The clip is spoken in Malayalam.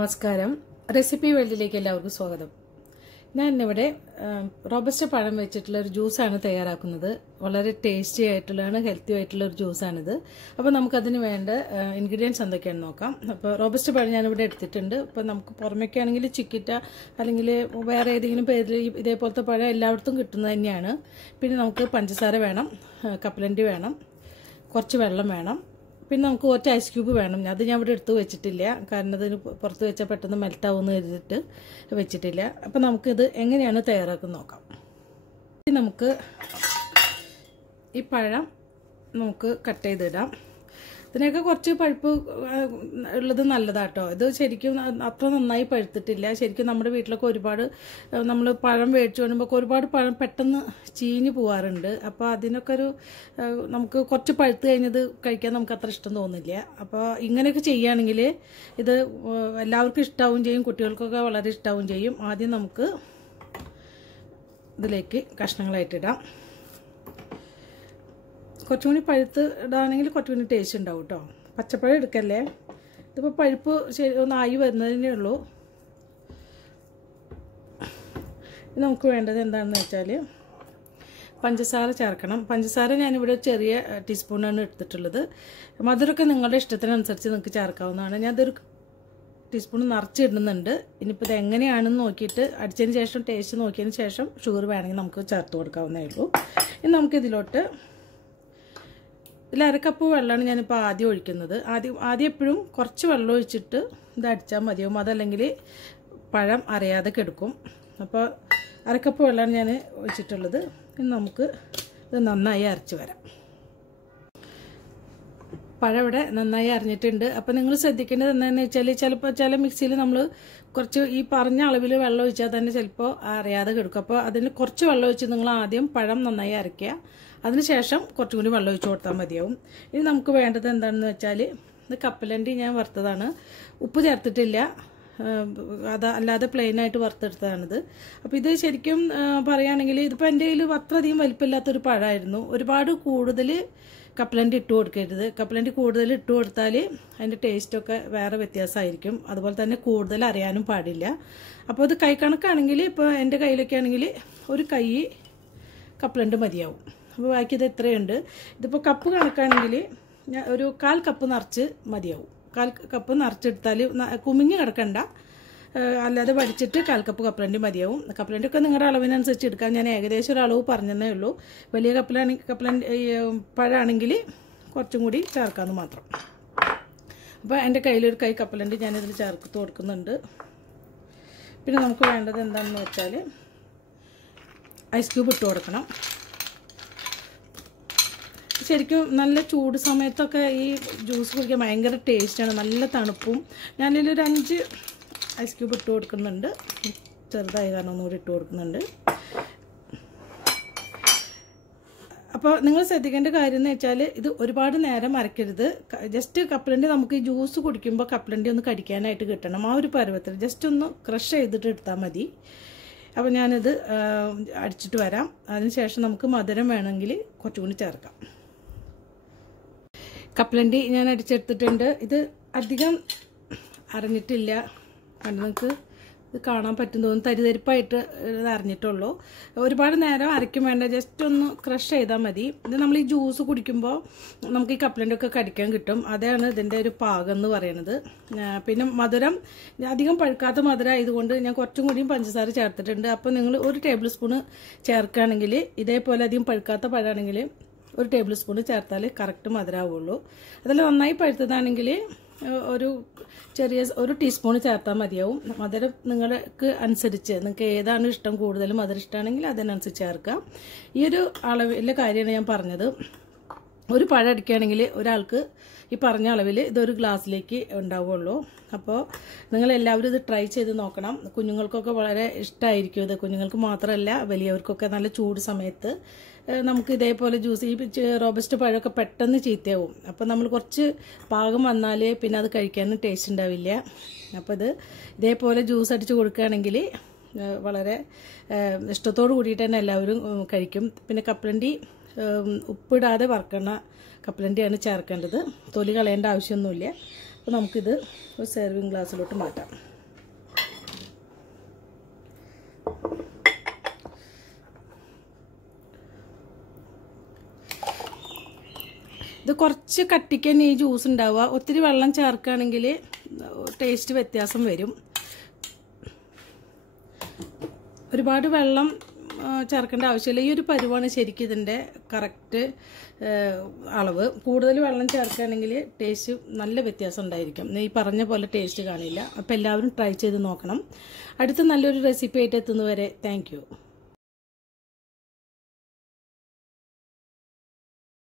നമസ്കാരം. റെസിപ്പി വേൾഡിലേക്ക് എല്ലാവർക്കും സ്വാഗതം. ഞാൻ ഇന്നിവിടെ റോബസ്റ്റ പഴം വെച്ചിട്ടുള്ള ഒരു ജ്യൂസാണ് തയ്യാറാക്കുന്നത്. വളരെ ടേസ്റ്റി ആയിട്ടുള്ളതാണ്, ഹെൽത്തി ആയിട്ടുള്ള ഒരു ജ്യൂസാണിത്. അപ്പോൾ നമുക്കതിന് വേണ്ട ഇൻഗ്രീഡിയൻസ് എന്തൊക്കെയാണെന്ന് നോക്കാം. അപ്പോൾ റോബസ്റ്റ പഴം ഞാനിവിടെ എടുത്തിട്ടുണ്ട്. ഇപ്പോൾ നമുക്ക് പുറമേക്കാണെങ്കിൽ ചിക്കിറ്റ അല്ലെങ്കിൽ വേറെ ഏതെങ്കിലും പേരിൽ ഇതേപോലത്തെ പഴം എല്ലായിടത്തും കിട്ടുന്നത് തന്നെയാണ്. പിന്നെ നമുക്ക് പഞ്ചസാര വേണം, കപ്പലണ്ടി വേണം, കുറച്ച് വെള്ളം വേണം, പിന്നെ നമുക്ക് കുറച്ച് ഐസ് ക്യൂബ് വേണം. അത് ഞാൻ ഇവിടെ എടുത്ത് വെച്ചിട്ടില്ല, കാരണം അതിന് പുറത്ത് വെച്ചാൽ പെട്ടെന്ന് മെൽറ്റാവുമെന്ന് കരുതിയിട്ട് വെച്ചിട്ടില്ല. അപ്പം നമുക്കിത് എങ്ങനെയാണ് തയ്യാറാക്കുന്നത് നോക്കാം. നമുക്ക് ഈ പഴം നമുക്ക് കട്ട് ചെയ്തിടാം. ഇതിനൊക്കെ കുറച്ച് പഴുപ്പ് ഉള്ളത് നല്ലതാട്ടോ. ഇത് ശരിക്കും അത്ര നന്നായി പഴുത്തിട്ടില്ല. ശരിക്കും നമ്മുടെ വീട്ടിലൊക്കെ ഒരുപാട് നമ്മൾ പഴം മേടിച്ചു വരുമ്പോൾ ഒരുപാട് പഴം പെട്ടെന്ന് ചീഞ്ഞ് പോവാറുണ്ട്. അപ്പോൾ അതിനൊക്കെ നമുക്ക് കുറച്ച് പഴുത്ത് കഴിഞ്ഞത് കഴിക്കാൻ നമുക്ക് അത്ര ഇഷ്ടം തോന്നില്ല. അപ്പോൾ ഇങ്ങനെയൊക്കെ ചെയ്യുകയാണെങ്കിൽ ഇത് എല്ലാവർക്കും ഇഷ്ടാവും ചെയ്യും, കുട്ടികൾക്കൊക്കെ വളരെ ഇഷ്ടാവും ചെയ്യും. ആദ്യം നമുക്ക് ഇതിലേക്ക് കഷ്ണങ്ങളായിട്ടിടാം. കുറച്ചുകൂടി പഴുത്ത് ഇടാണെങ്കിൽ കുറച്ചുകൂടി ടേസ്റ്റ് ഉണ്ടാവും കേട്ടോ. പച്ചപ്പഴം എടുക്കല്ലേ. ഇതിപ്പോൾ പഴുപ്പ് ഒന്നായി വരുന്നതിനേ ഉള്ളൂ. നമുക്ക് വേണ്ടത് എന്താണെന്ന് വെച്ചാൽ പഞ്ചസാര ചേർക്കണം. പഞ്ചസാര ഞാനിവിടെ ചെറിയ ടീസ്പൂണാണ് എടുത്തിട്ടുള്ളത്. മധുരമൊക്കെ നിങ്ങളുടെ ഇഷ്ടത്തിനനുസരിച്ച് നിങ്ങൾക്ക് ചേർക്കാവുന്നതാണ്. ഞാനതൊരു ടീസ്പൂൺ നിറച്ചിടുന്നുണ്ട്. ഇനിയിപ്പോൾ ഇത് എങ്ങനെയാണെന്ന് നോക്കിയിട്ട് അടിച്ചതിന് ശേഷം ടേസ്റ്റ് നോക്കിയതിന് ശേഷം ഷുഗർ വേണമെങ്കിൽ നമുക്ക് ചേർത്ത് കൊടുക്കാവുന്നേ ഉള്ളൂ. ഇനി നമുക്കിതിലോട്ട് ഇതിൽ അരക്കപ്പ് വെള്ളമാണ് ഞാനിപ്പോൾ ആദ്യം ഒഴിക്കുന്നത്. ആദ്യം എപ്പോഴും കുറച്ച് വെള്ളം ഒഴിച്ചിട്ട് ഇത് അടിച്ചാൽ മതിയാവും. അതല്ലെങ്കിൽ പഴം അരയാതെ കെടുക്കും. അപ്പോൾ അരക്കപ്പ് വെള്ളമാണ് ഞാൻ ഒഴിച്ചിട്ടുള്ളത്. ഇനി നമുക്ക് ഇത് നന്നായി അരച്ച് വരാം. പഴം ഇവിടെ നന്നായി അരിഞ്ഞിട്ടുണ്ട്. അപ്പോൾ നിങ്ങൾ ശ്രദ്ധിക്കേണ്ടത് എന്താണെന്ന് വെച്ചാൽ ചില മിക്സിയിൽ നമ്മൾ കുറച്ച് ഈ പറഞ്ഞ അളവിൽ വെള്ളം ഒഴിച്ചാൽ തന്നെ ചിലപ്പോൾ അറിയാതെ കിടക്കും. അപ്പോൾ അതിന് കുറച്ച് വെള്ളം ഒഴിച്ച് നിങ്ങൾ ആദ്യം പഴം നന്നായി അരയ്ക്കുക. അതിനുശേഷം കുറച്ചും കൂടി വെള്ളം ഒഴിച്ച് കൊടുത്താൽ മതിയാവും. ഇനി നമുക്ക് വേണ്ടത് എന്താണെന്ന് വെച്ചാൽ ഇത് കപ്പലണ്ടി ഞാൻ വറുത്തതാണ്. ഉപ്പ് ചേർത്തിട്ടില്ല, അല്ലാതെ പ്ലെയിനായിട്ട് വറുത്തെടുത്തതാണിത്. അപ്പോൾ ഇത് ശരിക്കും പറയുകയാണെങ്കിൽ ഇതിപ്പോൾ എൻ്റെ കയ്യിൽ അത്രയധികം വലിപ്പമില്ലാത്തൊരു പഴമായിരുന്നു. ഒരുപാട് കൂടുതൽ കപ്പലണ്ടി ഇട്ട് കൊടുക്കരുത്. കപ്പലണ്ടി കൂടുതൽ ഇട്ട് കൊടുത്താൽ അതിൻ്റെ ടേസ്റ്റൊക്കെ വേറെ വ്യത്യാസമായിരിക്കും. അതുപോലെ തന്നെ കൂടുതൽ അറിയാനും പാടില്ല. അപ്പോൾ ഇത് കൈ കണക്കാണെങ്കിൽ ഇപ്പോൾ എൻ്റെ കയ്യിലൊക്കെ ആണെങ്കിൽ ഒരു കൈ കപ്പലണ്ടി മതിയാവും. അപ്പോൾ ബാക്കി ഇത് എത്രയുണ്ട്. ഇതിപ്പോൾ കപ്പ് കണക്കാണെങ്കിൽ ഞാൻ ഒരു 1/4 കപ്പ് നിറച്ച് മതിയാവും. 1/4 കപ്പ് നിറച്ചെടുത്താൽ കുമിഞ്ഞ് കിടക്കണ്ട, അല്ലാതെ വടിച്ചിട്ട് 1/4 കപ്പ് കപ്പലണ്ടി മതിയാവും. കപ്പലണ്ടിയൊക്കെ നിങ്ങളുടെ അളവിനനുസരിച്ച് എടുക്കാൻ ഞാൻ ഏകദേശം ഒരു അളവ് പറഞ്ഞതേ ഉള്ളൂ. വലിയ കപ്പലണ്ടി പഴമാണെങ്കിൽ കുറച്ചും കൂടി ചേർക്കാമെന്ന് മാത്രം. അപ്പോൾ എൻ്റെ കയ്യിലൊരു കൈ കപ്പലണ്ടി ഞാനിതിൽ ചേർത്ത് കൊടുക്കുന്നുണ്ട്. പിന്നെ നമുക്ക് വേണ്ടത് എന്താണെന്ന് വെച്ചാൽ ഐസ് ക്യൂബ് ഇട്ട് കൊടുക്കണം. ശരിക്കും നല്ല ചൂട് സമയത്തൊക്കെ ഈ ജ്യൂസ് കുടിക്കാൻ ഭയങ്കര ടേസ്റ്റാണ്, നല്ല തണുപ്പും. ഞാനിതിലൊരു 5 ഐസ് ക്യൂബ് ഇട്ട് കൊടുക്കുന്നുണ്ട്. ചെറുതായി കാരണം ഒന്നുകൂടി ഇട്ട് കൊടുക്കുന്നുണ്ട്. അപ്പോൾ നിങ്ങൾ ശ്രദ്ധിക്കേണ്ട കാര്യം എന്ന് വെച്ചാൽ ഇത് ഒരുപാട് നേരം അരക്കരുത്. ജസ്റ്റ് കപ്പലണ്ടി നമുക്ക് ഈ ജ്യൂസ് കുടിക്കുമ്പോൾ കപ്പലണ്ടി ഒന്ന് കടിക്കാനായിട്ട് കിട്ടണം. ആ ഒരു പരുവത്തിൽ ജസ്റ്റ് ഒന്ന് ക്രഷ് ചെയ്തിട്ട് എടുത്താൽ മതി. അപ്പോൾ ഞാനിത് അടിച്ചിട്ട് വരാം. അതിനുശേഷം നമുക്ക് മധുരം വേണമെങ്കിൽ കുറച്ചുകൂടി ചേർക്കാം. കപ്പലണ്ടി ഞാൻ അടിച്ചെടുത്തിട്ടുണ്ട്. ഇത് അധികം അരഞ്ഞിട്ടില്ല. കണ്ട് നിങ്ങൾക്ക് ഇത് കാണാൻ പറ്റും തോന്നുന്നു. തരിതരിപ്പായിട്ട് ഇത് അരഞ്ഞിട്ടുള്ളൂ. ഒരുപാട് നേരം അരയ്ക്കും വേണ്ട, ജസ്റ്റ് ഒന്ന് ക്രഷ് ചെയ്താൽ മതി. ഇത് നമ്മൾ ഈ ജ്യൂസ് കുടിക്കുമ്പോൾ നമുക്ക് ഈ കപ്പലണ്ടി ഒക്കെ കടിക്കാൻ കിട്ടും. അതാണ് ഇതിൻ്റെ ഒരു പാകം എന്ന് പറയുന്നത്. പിന്നെ മധുരം അധികം പഴുക്കാത്ത മധുരം ആയതുകൊണ്ട് ഞാൻ കുറച്ചും കൂടിയും പഞ്ചസാര ചേർത്തിട്ടുണ്ട്. അപ്പോൾ നിങ്ങൾ 1 ടേബിൾ സ്പൂണ് ചേർക്കുകയാണെങ്കിൽ, ഇതേപോലെ അധികം പഴുക്കാത്ത പഴമാണെങ്കിൽ 1 ടേബിൾ സ്പൂണ് ചേർത്താൽ കറക്റ്റ് മധുരമാവുള്ളൂ. അതിൽ നന്നായി പഴുത്തതാണെങ്കിൽ ഒരു 1 ടീസ്പൂൺ ചേർത്താൽ മതിയാവും. മധുരം നിങ്ങൾക്ക് അനുസരിച്ച്, നിങ്ങൾക്ക് ഏതാണ് ഇഷ്ടം, കൂടുതൽ മധുരം ഇഷ്ടമാണെങ്കിൽ അതിനനുസരിച്ച് ചേർക്കാം. ഈ ഒരു അളവിലെ കാര്യമാണ് ഞാൻ പറഞ്ഞത്. ഒരു പഴം അടിക്കുകയാണെങ്കിൽ ഒരാൾക്ക് ഈ പറഞ്ഞ അളവിൽ ഇതൊരു ഗ്ലാസ്സിലേക്ക് ഉണ്ടാവുള്ളൂ. അപ്പോൾ നിങ്ങളെല്ലാവരും ഇത് ട്രൈ ചെയ്ത് നോക്കണം. കുഞ്ഞുങ്ങൾക്കൊക്കെ വളരെ ഇഷ്ടമായിരിക്കും ഇത്. കുഞ്ഞുങ്ങൾക്ക് മാത്രമല്ല വലിയവർക്കൊക്കെ നല്ല ചൂട് സമയത്ത് നമുക്ക് ഇതേപോലെ ജ്യൂസ്, ഈ റോബസ്റ്റ് പഴമൊക്കെ പെട്ടെന്ന് ചീത്തയാവും. അപ്പോൾ നമ്മൾ കുറച്ച് പാകം വന്നാൽ പിന്നെ അത് കഴിക്കാനും ടേസ്റ്റ് ഉണ്ടാവില്ല. അപ്പോൾ ഇതേപോലെ ജ്യൂസ് അടിച്ച് കൊടുക്കുകയാണെങ്കിൽ വളരെ ഇഷ്ടത്തോട് കൂടിയിട്ട് തന്നെ എല്ലാവരും കഴിക്കും. പിന്നെ കപ്പലണ്ടി ഉപ്പിടാതെ വറുക്കണ കപ്പലണ്ടിയാണ് ചേർക്കേണ്ടത്. തൊലി കളയേണ്ട ആവശ്യമൊന്നുമില്ല. അപ്പോൾ നമുക്കിത് ഒരു സെർവിങ് ഗ്ലാസ്സിലോട്ട് മാറ്റാം. ഇത് കുറച്ച് കട്ടിക്ക് തന്നെ ഈ ജ്യൂസ് ഉണ്ടാവുക. ഒത്തിരി വെള്ളം ചേർക്കുകയാണെങ്കിൽ ടേസ്റ്റ് വ്യത്യാസം വരും. ഒരുപാട് വെള്ളം ചേർക്കേണ്ട ആവശ്യമില്ല. ഈ ഒരു പരുവാണ് ശരിക്കും ഇതിൻ്റെ കറക്റ്റ് അളവ്. കൂടുതൽ വെള്ളം ചേർക്കുകയാണെങ്കിൽ ടേസ്റ്റ് നല്ല വ്യത്യാസം ഉണ്ടായിരിക്കും. ഈ പറഞ്ഞ പോലെ ടേസ്റ്റ് കാണില്ല. അപ്പോൾ എല്ലാവരും ട്രൈ ചെയ്ത് നോക്കണം. അടുത്ത നല്ലൊരു റെസിപ്പി ആയിട്ട് എത്തുന്നവരെ താങ്ക് യു.